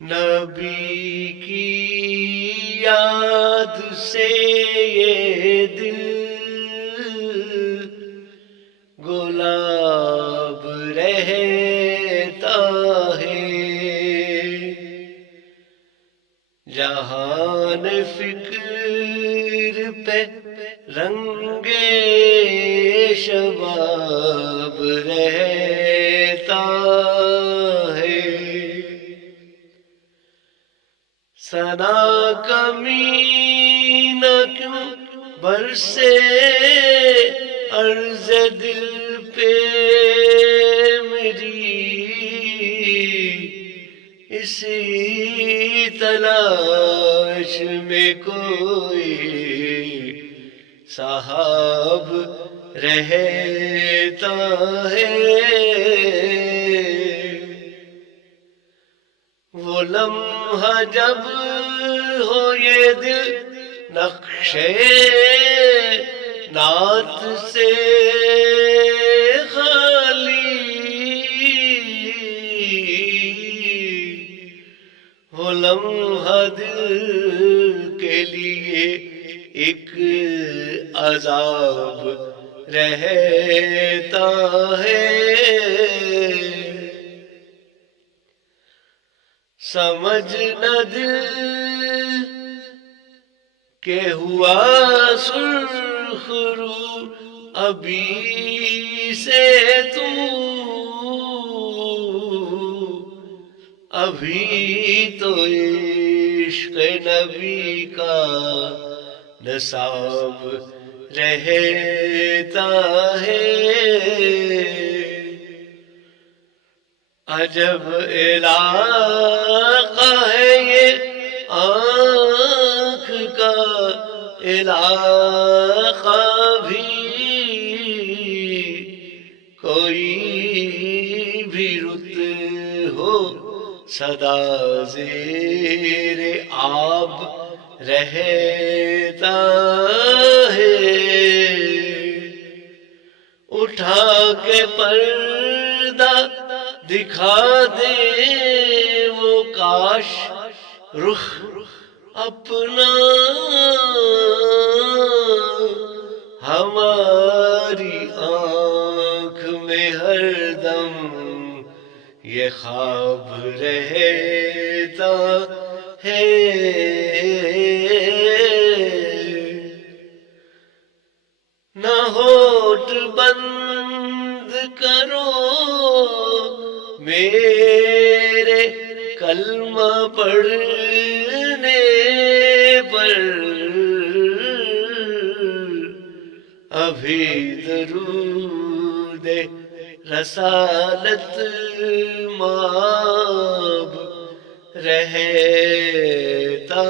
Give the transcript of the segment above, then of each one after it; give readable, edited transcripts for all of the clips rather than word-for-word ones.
نبی کی یاد سے یہ دل گلاب رہتا ہے، جہان فکر پہ رنگ شباب رہتا ہے، ثنا کمی نہ کیوں برسے عرض دل پہ میری، اسی تلاش میں کوئی صاحب رہتا ہے، وہ لمحہ جب ہو یہ دل نقشے نعت سے خالی، وہ لمحہ دل کے لیے ایک عذاب رہتا ہے، سمجھ نہ دل کہ ہوا سرخ رو ابھی سے تو، ابھی تو عشق نبی کا نصاب رہتا ہے، عجب علاقہ ہے یہ آنکھ کا علاقہ بھی، کوئی بھی رت ہو سدا زیر آب رہتا ہے، اٹھا کے پردہ دکھا دے وہ کاش رخ اپنا، ہماری آنکھ میں ہر دم یہ خواب رہتا ہے، نہ ہوٹ بند کرو میرے کلمہ پڑھنے پر، ابھی درود رسالت مآب رہتا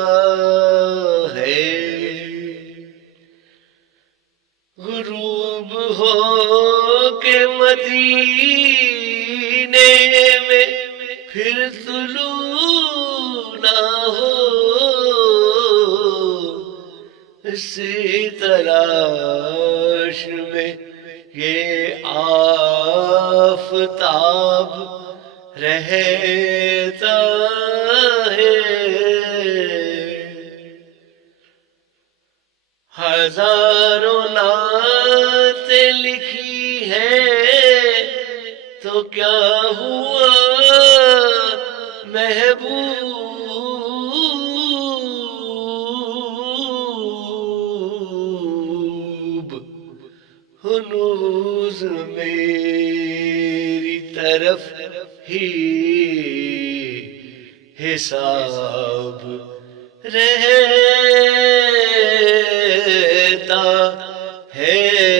ہے، غروب ہو کے مدینے میں پھر طلوع نہ ہو، اسی تلاش میں یہ آفتاب رہتا ہے، ہزاروں نعتیں لکھی ہیں تو کیا ہوا محبوب، ہنوز میری طرف ہی حساب رہتا ہے۔